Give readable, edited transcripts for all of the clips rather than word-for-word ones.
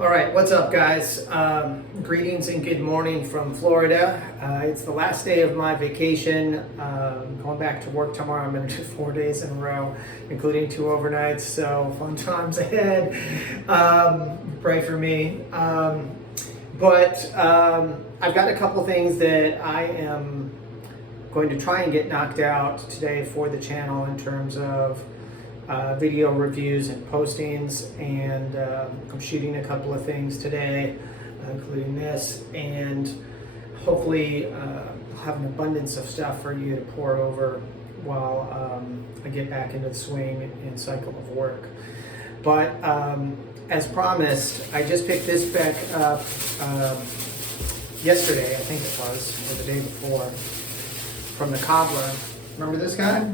All right, what's up, guys? Greetings and good morning from Florida. It's the last day of my vacation. Going back to work tomorrow. I'm going to do 4 days in a row, including 2 overnights. So fun times ahead. Pray for me. But I've got a couple things that I am going to try and get knocked out today for the channel in terms of video reviews and postings, and I'm shooting a couple of things today, including this, and hopefully I'll have an abundance of stuff for you to pour over while I get back into the swing and cycle of work. But as promised, I just picked this back up yesterday, I think it was, or the day before, from the cobbler. Remember this guy?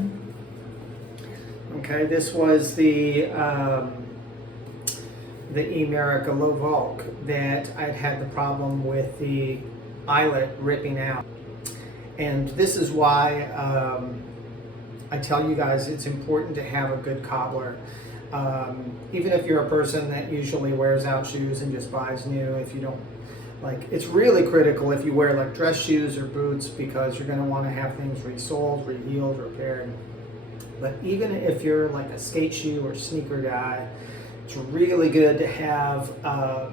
Okay, this was the Emerica Low Vulc that I'd had the problem with the eyelet ripping out. And this is why I tell you guys it's important to have a good cobbler. Even if you're a person that usually wears out shoes and just buys new, if you don't, like, it's really critical if you wear like dress shoes or boots, because you're going to want to have things resoled, rehealed, repaired. But even if you're like a skate shoe or sneaker guy, it's really good to have a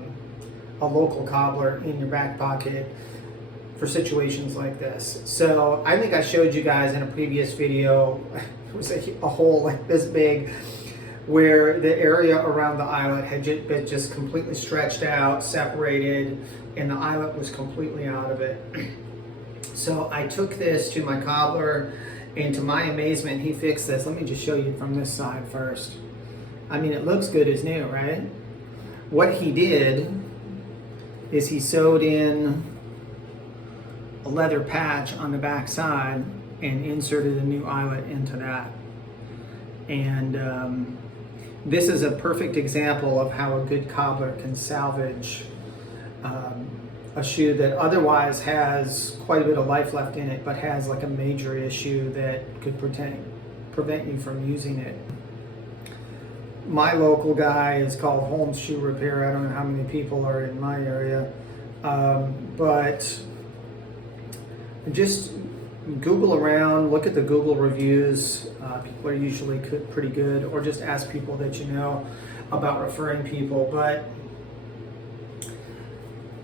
local cobbler in your back pocket for situations like this. So I think I showed you guys in a previous video, it was a hole like this big, where the area around the eyelet had been just completely stretched out, separated, and the eyelet was completely out of it. So I took this to my cobbler, and to my amazement, he fixed this. Let me just show you from this side first. I mean, it looks good as new, right? What he did is he sewed in a leather patch on the back side and inserted a new eyelet into that. And this is a perfect example of how a good cobbler can salvage a shoe that otherwise has quite a bit of life left in it, but has like a major issue that could prevent you from using it. My local guy is called Holmes Shoe Repair. I don't know how many people are in my area, but just Google around, look at the Google reviews. People are usually pretty good, or just ask people that you know about referring people. But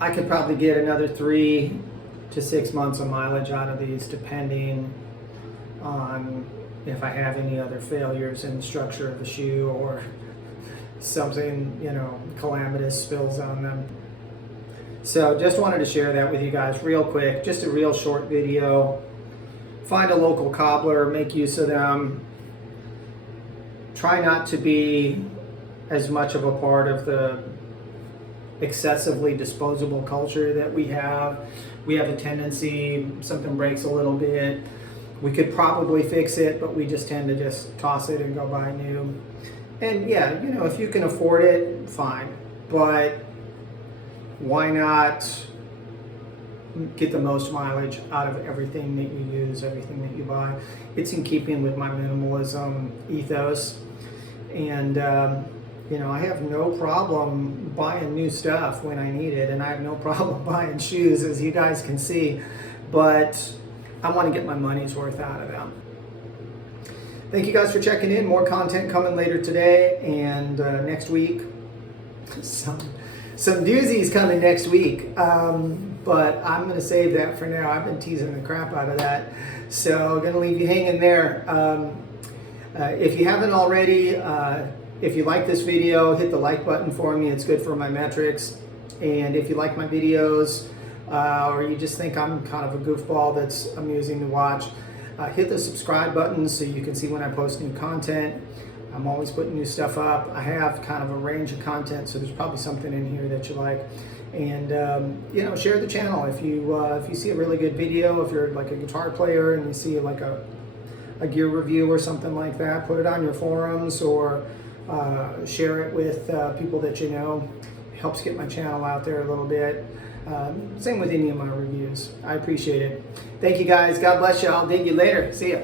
I could probably get another 3 to 6 months of mileage out of these, depending on if I have any other failures in the structure of the shoe, or something, calamitous spills on them. So just wanted to share that with you guys real quick, just a real short video. Find a local cobbler, make use of them. Try not to be as much of a part of the excessively disposable culture that we have. We have a tendency, something breaks a little bit, we could probably fix it, but we just tend to just toss it and go buy new. And yeah, if you can afford it, fine. But why not get the most mileage out of everything that you use, everything that you buy? It's in keeping with my minimalism ethos. And I have no problem buying new stuff when I need it, and I have no problem buying shoes, as you guys can see, but I want to get my money's worth out of them. Thank you guys for checking in. More content coming later today and next week. Some doozies coming next week, but I'm going to save that for now. I've been teasing the crap out of that, so I'm going to leave you hanging there. If you haven't already, if you like this video, hit the like button for me. It's good for my metrics. And if you like my videos, or you just think I'm kind of a goofball that's amusing to watch, hit the subscribe button so you can see when I post new content. I'm always putting new stuff up. I have kind of a range of content, so there's probably something in here that you like. And share the channel if you see a really good video. If you're like a guitar player and you see like a gear review or something like that, put it on your forums, or share it with people that you know. It helps get my channel out there a little bit. Same with any of my reviews. I appreciate it. Thank you guys. God bless you. I'll dig you later. See ya.